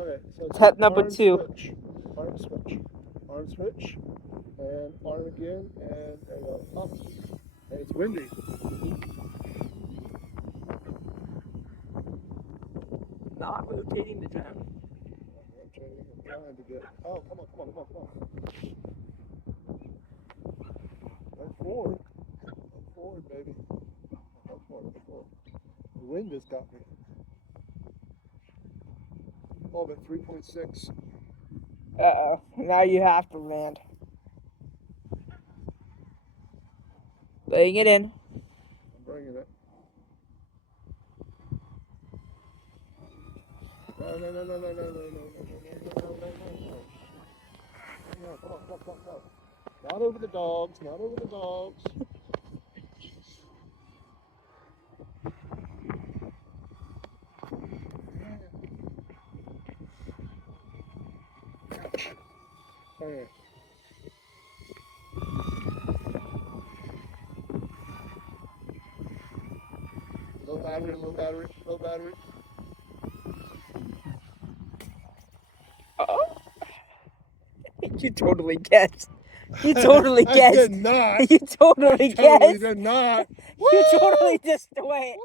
Okay, so Step number 2. Switch. Arm switch. Arm switch. And arm again. And there you go. Up. And it's windy. Not rotating the drum. I'm trying to get. Oh, come on. Go forward. Go forward, baby. Go forward. The wind has got me. Oh, but 3.6. Uh-oh. Now you have to land. Laying it in. I'm bringing it. No. Come on. Not over the dogs. Okay. Low battery. Oh. You totally guessed. You totally guessed. I did not. You totally guessed. Did not. You totally just went.